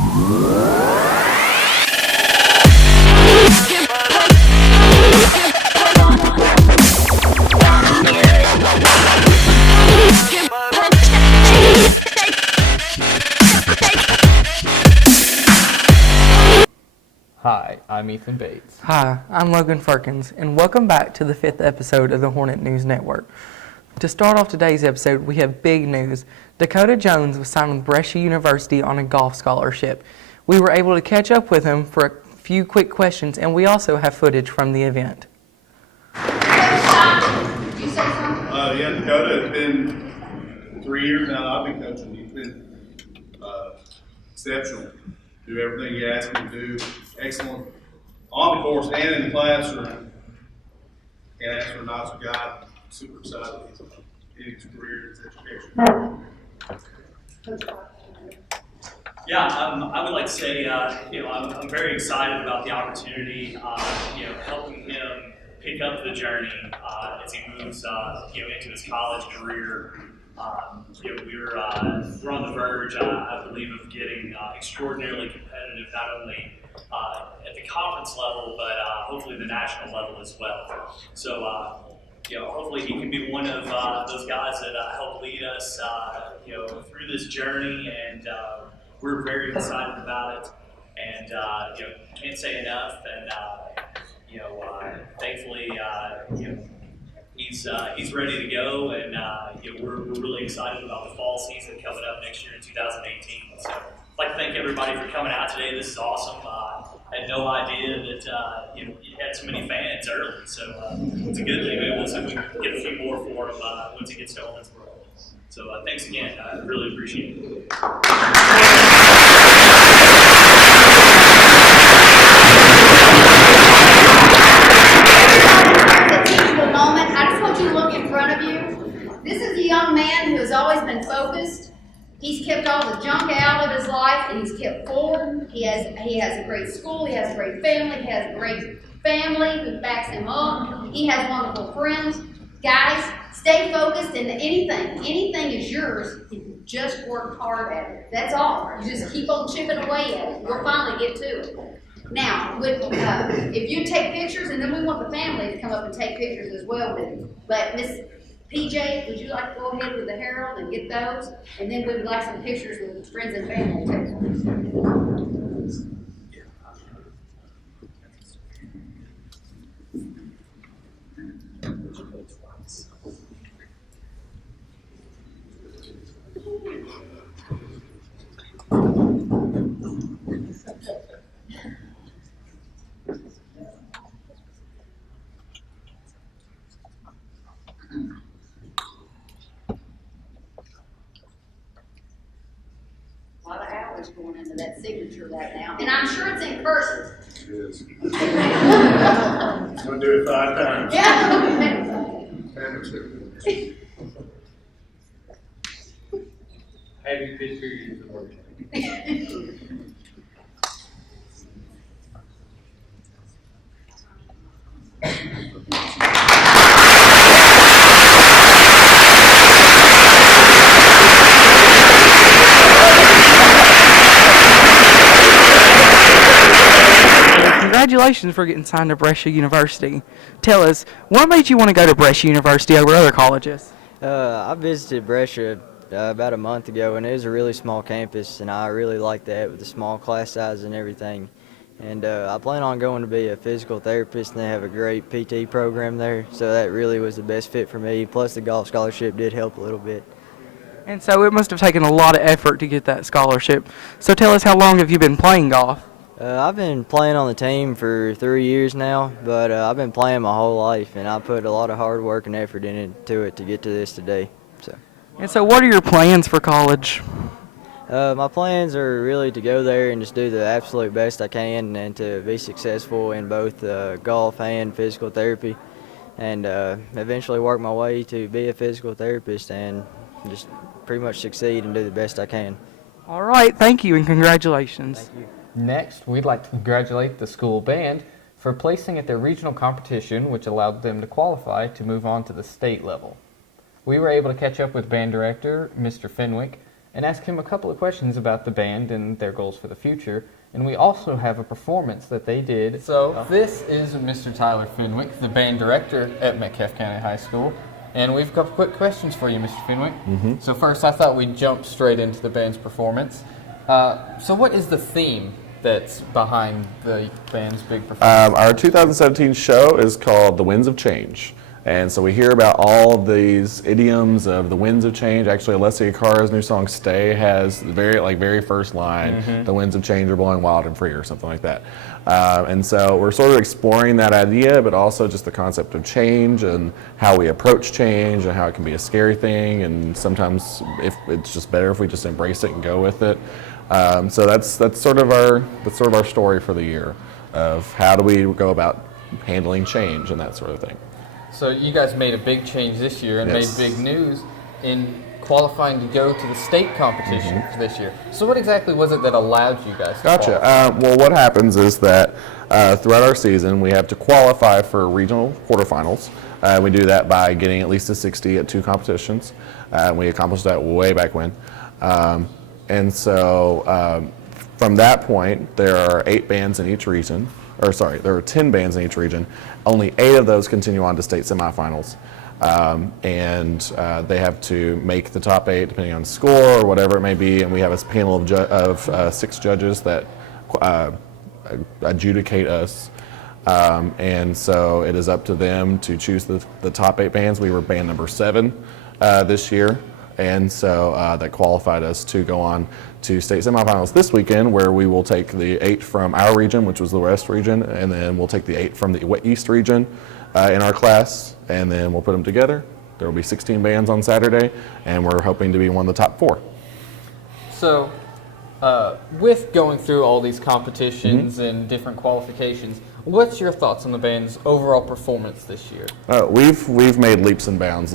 Hi, I'm Ethan Bates. Hi, I'm Logan Firkins, and welcome back to the 5th episode of the Hornet News Network. To start off today's episode, we have big news. Dakota Jones was signed with Brescia University on a golf scholarship. We were able to catch up with him for a few quick questions, and we also have footage from the event. Yeah, Dakota, it's been 3 years now that I've been coaching. He's been exceptional. Do everything you ask him to do. Excellent on the course and in the classroom. Can't ask for a nicer guy. Super excited in his career in his education. Yeah, I would like to say, I'm very excited about the opportunity, helping him pick up the journey as he moves, into his college career. We're on the verge, I believe, of getting extraordinarily competitive, not only at the conference level, but hopefully the national level as well. So, hopefully he can be one of those guys that help lead us, through this journey, and we're very excited about it. And can't say enough. And thankfully, he's ready to go, and we're really excited about the fall season coming up next year in 2018. So I'd like to thank everybody for coming out today. This is awesome. I had no idea that you had so many fans early, so it's a good thing. Maybe we'll see if we can get a few more for him once he gets to Owensboro. So thanks again. I really appreciate it. This is a young man who has always been focused. He's kept all the junk out of his life, and he's kept forward. He has a great school. He has a great family. He has a great family who backs him up. He has wonderful friends. Guys, stay focused, and anything is yours if you just work hard at it. That's all. You just keep on chipping away at it. You'll finally get to it. Now, if you take pictures, and then we want the family to come up and take pictures as well with you. But Miss PJ, would you like to go ahead with the Herald and get those? And then we would like some pictures with friends and family too. Going into that signature right now, and I'm sure it's in cursive. It is. I'm going to do it 5 times. Yeah. Heavy picture is the word. Congratulations for getting signed to Brescia University. Tell us, what made you want to go to Brescia University over other colleges? I visited Brescia about a month ago, and it was a really small campus, and I really liked that with the small class size and everything. And I plan on going to be a physical therapist, and they have a great PT program there, so that really was the best fit for me. Plus, the golf scholarship did help a little bit. And so it must have taken a lot of effort to get that scholarship. So tell us, how long have you been playing golf? I've been playing on the team for 3 years now, but I've been playing my whole life, and I put a lot of hard work and effort into it to get to this today. And so what are your plans for college? My plans are really to go there and just do the absolute best I can and to be successful in both golf and physical therapy, and eventually work my way to be a physical therapist and just pretty much succeed and do the best I can. All right, thank you and congratulations. Thank you. Next, we'd like to congratulate the school band for placing at their regional competition, which allowed them to qualify to move on to the state level. We were able to catch up with band director, Mr. Fenwick, and ask him a couple of questions about the band and their goals for the future. And we also have a performance that they did. So this is Mr. Tyler Fenwick, the band director at Metcalfe County High School. And we've got quick questions for you, Mr. Fenwick. So first, I thought we'd jump straight into the band's performance. So what is the theme that's behind the band's big performance? Our 2017 show is called The Winds of Change. And so we hear about all of these idioms of the winds of change. Actually, Alessia Cara's new song "Stay" has the very first line, "The winds of change are blowing wild and free," or something like that. And so we're sort of exploring that idea, but also just the concept of change and how we approach change and how it can be a scary thing. And sometimes if it's just better if we just embrace it and go with it. So that's sort of our story for the year of how do we go about handling change and that sort of thing. So you guys made a big change this year and Yes. made big news in qualifying to go to the state competition this year. So what exactly was it that allowed you guys to Gotcha. qualify? Well, what happens is that throughout our season, we have to qualify for regional quarterfinals. We do that by getting at least a 60 at 2 competitions. We accomplished that way back when. And so from that point, there are 8 bands in each region. There are 10 bands in each region. Only 8 of those continue on to state semifinals. And they have to make the top 8 depending on score or whatever it may be. And we have a panel of 6 judges that adjudicate us. And so it is up to them to choose the top 8 bands. We were band number 7 this year. And so that qualified us to go on to state semifinals this weekend, where we will take the 8 from our region, which was the West region, and then we'll take the 8 from the East region in our class, and then we'll put them together. There will be 16 bands on Saturday, and we're hoping to be one of the top 4. So with going through all these competitions and different qualifications, what's your thoughts on the band's overall performance this year? We've made leaps and bounds.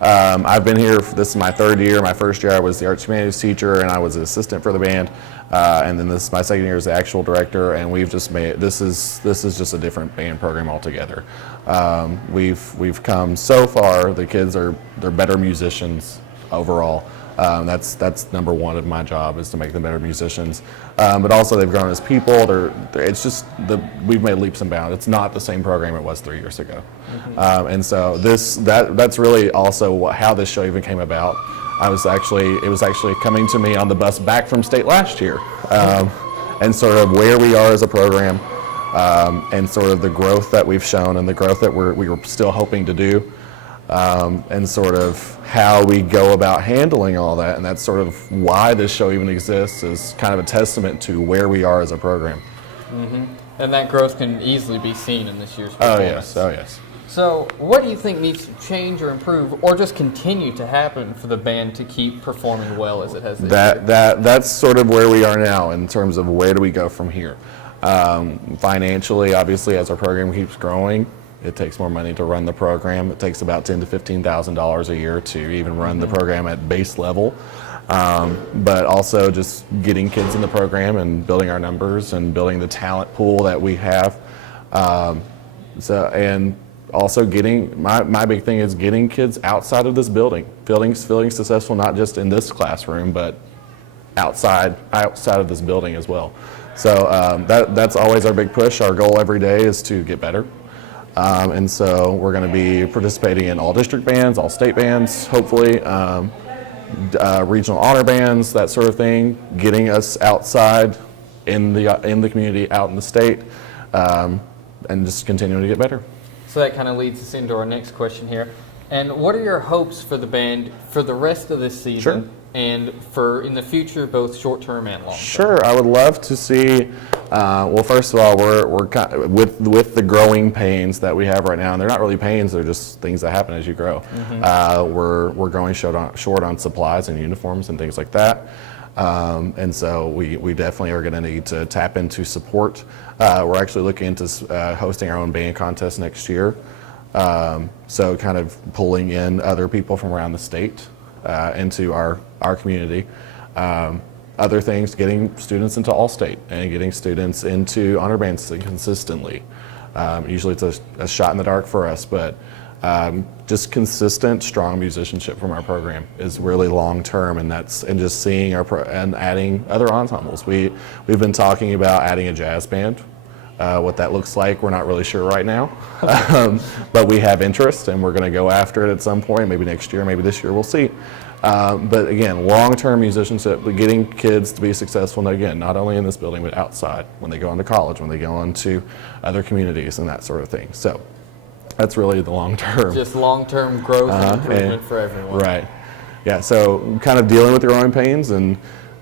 I've been here, this is my 3rd year. My first year I was the arts humanities teacher and I was an assistant for the band. And then this is my 2nd year as the actual director, and we've just made, this is just a different band program altogether. We've come so far. The kids they're better musicians overall. That's number one of my job, is to make them better musicians. But also they've grown as people. We've made leaps and bounds. It's not the same program it was 3 years ago. And so that's really also how this show even came about. It was actually coming to me on the bus back from state last year, and sort of where we are as a program, and sort of the growth that we've shown and the growth that we were still hoping to do. And sort of how we go about handling all that, and that's sort of why this show even exists, is kind of a testament to where we are as a program. And that growth can easily be seen in this year's performance. Oh yes. So what do you think needs to change or improve, or just continue to happen for the band to keep performing well as it has this year? That's sort of where we are now in terms of where do we go from here. Financially, obviously, as our program keeps growing, it takes more money to run the program. It takes about $10,000 to $15,000 a year to even run the program at base level. But also just getting kids in the program and building our numbers and building the talent pool that we have. And also my big thing is getting kids outside of this building, feeling successful not just in this classroom, but outside of this building as well. So that's always our big push. Our goal every day is to get better. And so we're going to be participating in all district bands, all state bands, hopefully, regional honor bands, that sort of thing, getting us outside in the community, out in the state, and just continuing to get better. So that kind of leads us into our next question here. And what are your hopes for the band for the rest of this season? Sure. And for in the future, both short-term and long-term? Sure, I would love to see. Well, first of all, we're kind of, with the growing pains that we have right now, and they're not really pains; they're just things that happen as you grow. We're growing short on supplies and uniforms and things like that. And so we definitely are going to need to tap into support. We're actually looking into hosting our own band contest next year. So kind of pulling in other people from around the state into our community. Other things, getting students into All-State and getting students into honor bands consistently. Usually it's a shot in the dark for us, but Just consistent, strong musicianship from our program is really long term, and just seeing and adding other ensembles. We've been talking about adding a jazz band. What that looks like, we're not really sure right now, but we have interest, and we're going to go after it at some point. Maybe next year, maybe this year. We'll see. But again, long-term musicianship, getting kids to be successful, and again, not only in this building, but outside, when they go into college, when they go into other communities and that sort of thing. So that's really the long-term. Just long-term growth and improvement for everyone. Right. Yeah, so kind of dealing with your own pains and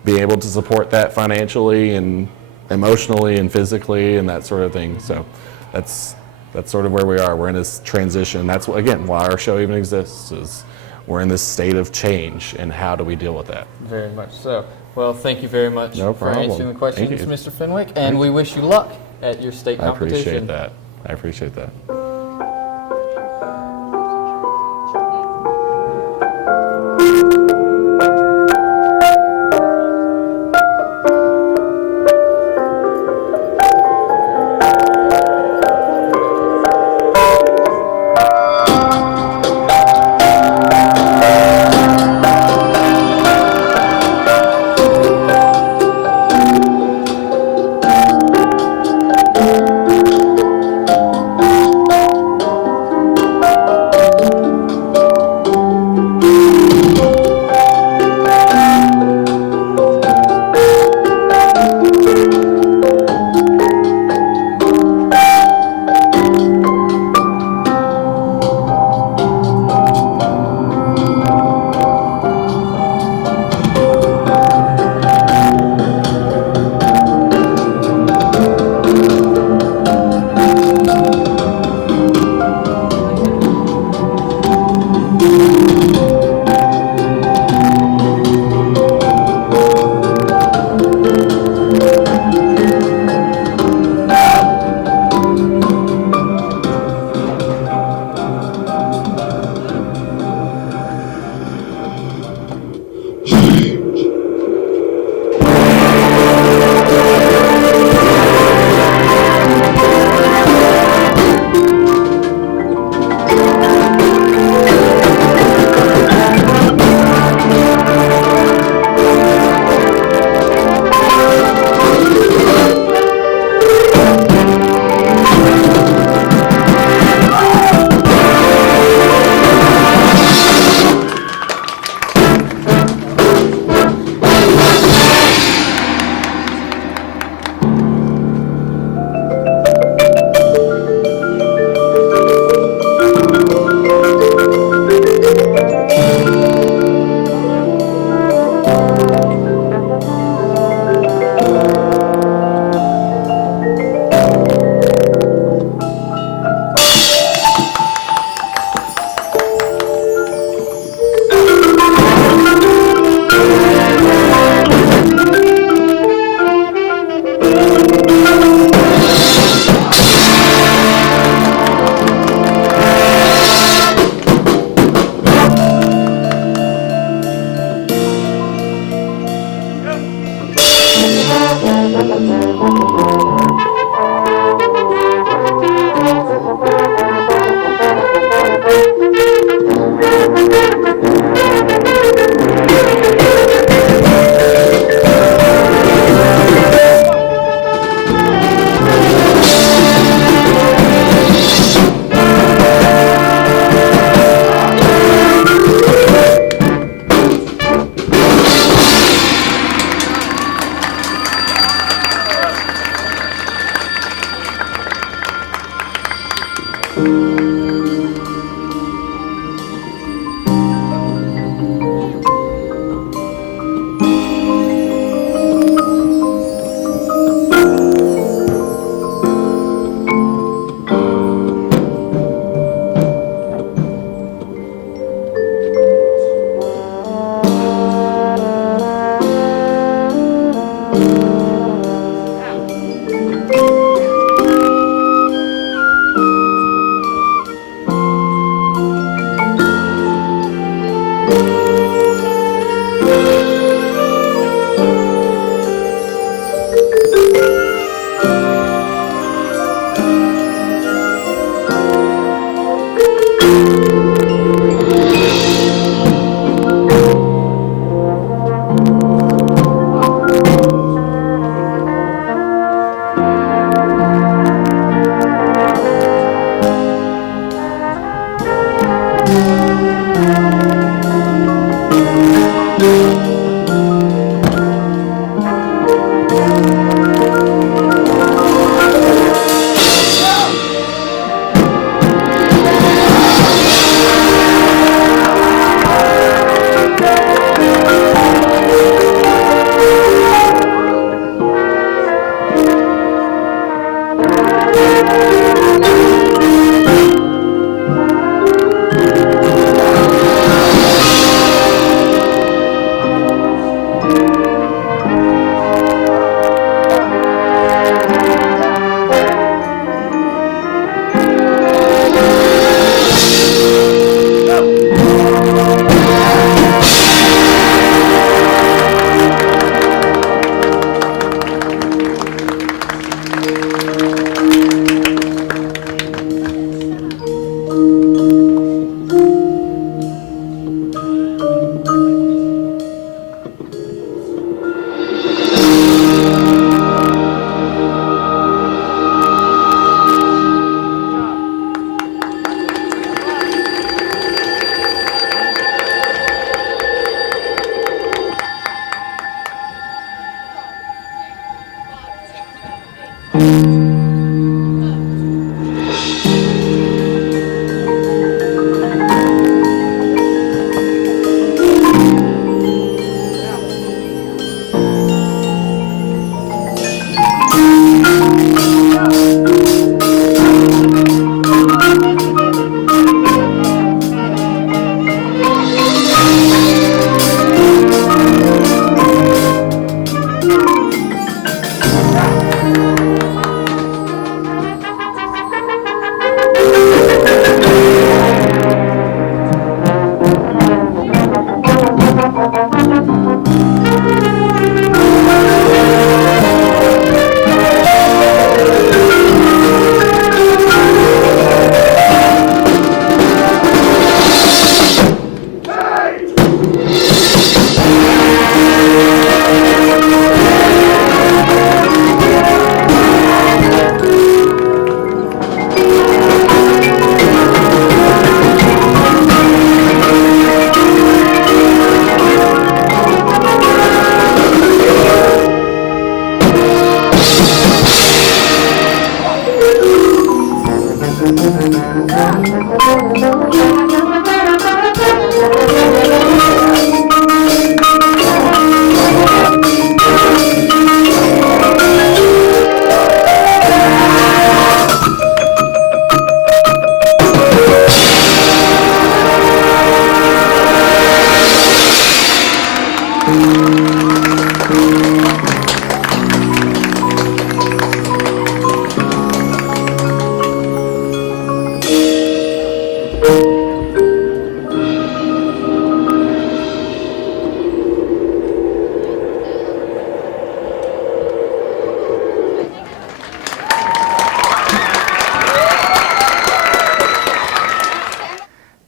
being able to support that financially and emotionally and physically and that sort of thing. So that's sort of where we are. We're in this transition. That's, again, why our show even exists, is we're in this state of change, and how do we deal with that? Very much so. Well, thank you very much No for problem. answering the questions, Thank you. Mr. Fenwick, and we wish you luck at your state I competition. appreciate that.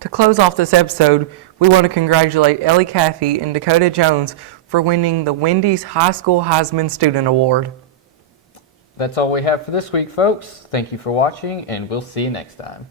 To close off this episode, we want to congratulate Ellie Caffey and Dakota Jones for winning the Wendy's High School Heisman Student Award. That's all we have for this week, folks. Thank you for watching, and we'll see you next time.